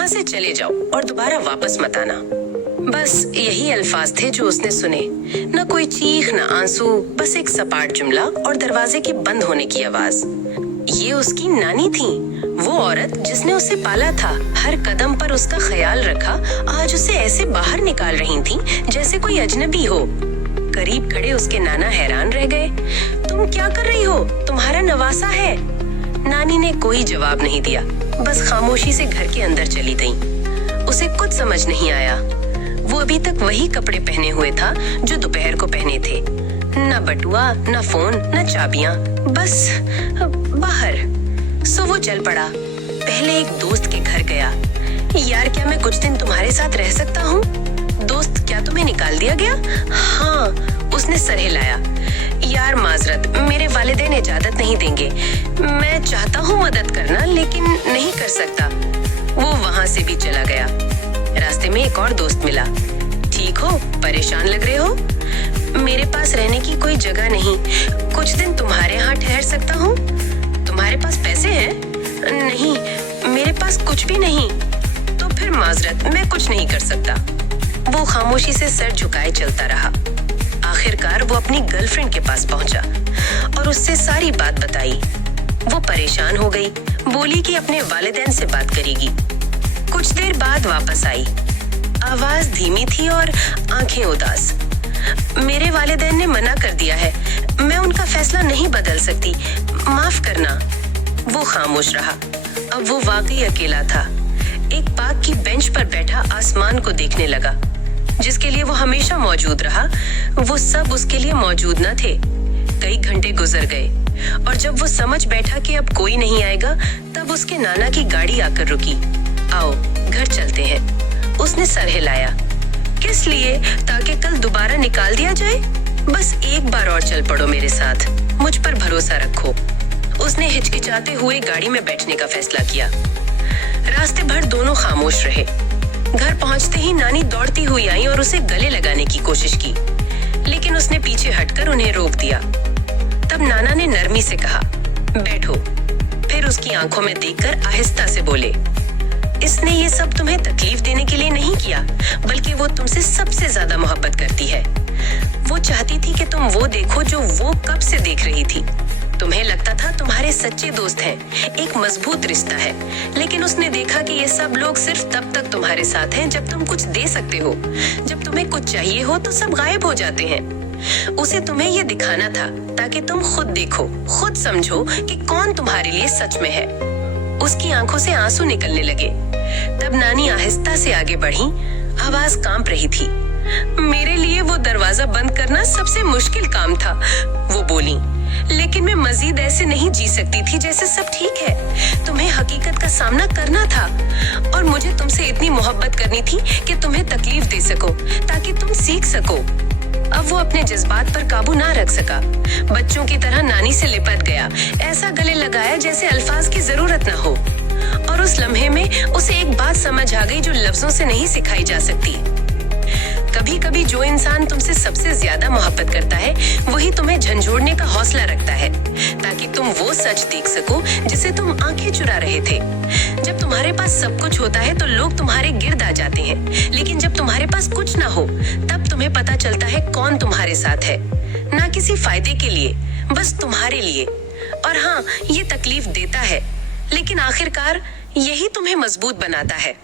यहाँ से चले जाओ और दोबारा वापस मत आना। बस यही अल्फाज थे जो उसने सुने। न कोई चीख, न आंसू, बस एक सपाट जुमला और दरवाजे के बंद होने की आवाज। ये उसकी नानी थी, वो औरत जिसने उसे पाला था, हर कदम पर उसका ख्याल रखा, आज उसे ऐसे बाहर निकाल रही थी जैसे कोई अजनबी हो। करीब खड़े उसके नाना हैरान रह गए। तुम क्या कर रही हो? तुम्हारा नवासा है। नानी ने कोई जवाब नहीं दिया, बस खामोशी से घर के अंदर चली गई। उसे कुछ समझ नहीं आया। वो अभी तक वही कपड़े पहने हुए था जो दोपहर को पहने थे। न बटुआ, न फोन, न चाबियां, बस बाहर। सो वो चल पड़ा। पहले एक दोस्त के घर गया। यार, क्या मैं कुछ दिन तुम्हारे साथ रह सकता हूँ? दोस्त, क्या तुम्हें निकाल दिया गया? हाँ, उसने सर हिलाया। यार माजरत, मेरे वालिदैन इजाजत नहीं देंगे। मैं चाहता हूँ मदद करना, लेकिन नहीं कर सकता। वो वहाँ से भी चला गया। रास्ते में एक और दोस्त मिला। ठीक हो? परेशान लग रहे हो? मेरे पास रहने की कोई जगह नहीं, कुछ दिन तुम्हारे यहाँ ठहर सकता हूँ। तुम्हारे पास पैसे हैं? नहीं, मेरे पास कुछ भी नहीं। तो फिर माजरत, मैं कुछ नहीं कर सकता। वो खामोशी से सर झुकाए चलता रहा। आखिरकार वो अपनी गर्लफ्रेंड के पास पहुंचा और उससे सारी बात बताई। वो परेशान हो गई, बोली कि अपने वालिदैन से बात करेगी। कुछ देर बाद वापस आई। आवाज धीमी थी और आंखें उदास। मेरे वालिदैन ने मना कर दिया है, मैं उनका फैसला नहीं बदल सकती, माफ करना। वो खामोश रहा। अब वो वाकई अकेला था। एक पार्क की बेंच पर बैठा आसमान को देखने लगा। जिसके लिए वो हमेशा मौजूद रहा, वो सब उसके लिए मौजूद न थे। कई घंटे गुजर गए और जब वो समझ बैठा कि अब कोई नहीं आएगा, तब उसके नाना की गाड़ी आकर रुकी। आओ, घर चलते हैं। उसने सर हिलाया। किस लिए? ताकि कल दोबारा निकाल दिया जाए? बस एक बार और चल पड़ो मेरे साथ, मुझ पर भरोसा रखो। उसने हिचकिचाते हुए गाड़ी में बैठने का फैसला किया। रास्ते भर दोनों खामोश रहे। घर पहुंचते ही नानी दौड़ती हुई आई और उसे गले लगाने की कोशिश की, लेकिन उसने पीछे हटकर उन्हें रोक दिया। तब नाना ने नरमी से कहा, बैठो। फिर उसकी आंखों में देखकर आहिस्ता से बोले, इसने ये सब तुम्हें तकलीफ देने के लिए नहीं किया, बल्कि वो तुमसे सबसे ज्यादा मोहब्बत करती है। वो चाहती थी कि तुम वो देखो जो वो कब से देख रही थी। तुम्हें लगता था तुम्हारे सच्चे दोस्त हैं, एक मजबूत रिश्ता है, लेकिन उसने देखा कि ये सब लोग सिर्फ तब तक तुम्हारे साथ हैं जब तुम कुछ दे सकते हो। जब तुम्हें कुछ चाहिए हो तो सब गायब हो जाते हैं। उसे तुम्हें ये दिखाना था ताकि तुम खुद देखो, खुद समझो कि कौन तुम्हारे लिए सच में है। उसकी आंखों से आंसू निकलने लगे। तब नानी आहिस्ता से आगे बढ़ी, आवाज कांप रही थी। मेरे लिए वो दरवाजा बंद करना सबसे मुश्किल काम था, वो बोली, लेकिन मैं मजीद ऐसे नहीं जी सकती थी जैसे सब ठीक है। तुम्हें हकीकत का सामना करना था और मुझे तुमसे इतनी मोहब्बत करनी थी कि तुम्हें तकलीफ दे सको, ताकि तुम सीख सको। अब वो अपने जज्बात पर काबू ना रख सका। बच्चों की तरह नानी से लिपट गया, ऐसा गले लगाया जैसे अल्फाज की जरूरत ना हो। और उस लम्हे में उसे एक बात समझ आ गई जो लफ्जों से नहीं सिखाई जा सकती। कभी कभी जो इंसान तुमसे सबसे ज्यादा मोहब्बत करता है, वही तुम्हें झंझोड़ने का हौसला रखता है, ताकि तुम वो सच देख सको जिसे तुम आंखें चुरा रहे थे। जब तुम्हारे पास सब कुछ होता है तो लोग तुम्हारे गिर्द आ जाते हैं, लेकिन जब तुम्हारे पास कुछ ना हो, तब तुम्हें पता चलता है कौन तुम्हारे साथ है। ना किसी फायदे के लिए, बस तुम्हारे लिए। और हाँ, ये तकलीफ देता है, लेकिन आखिरकार यही तुम्हें मजबूत बनाता है।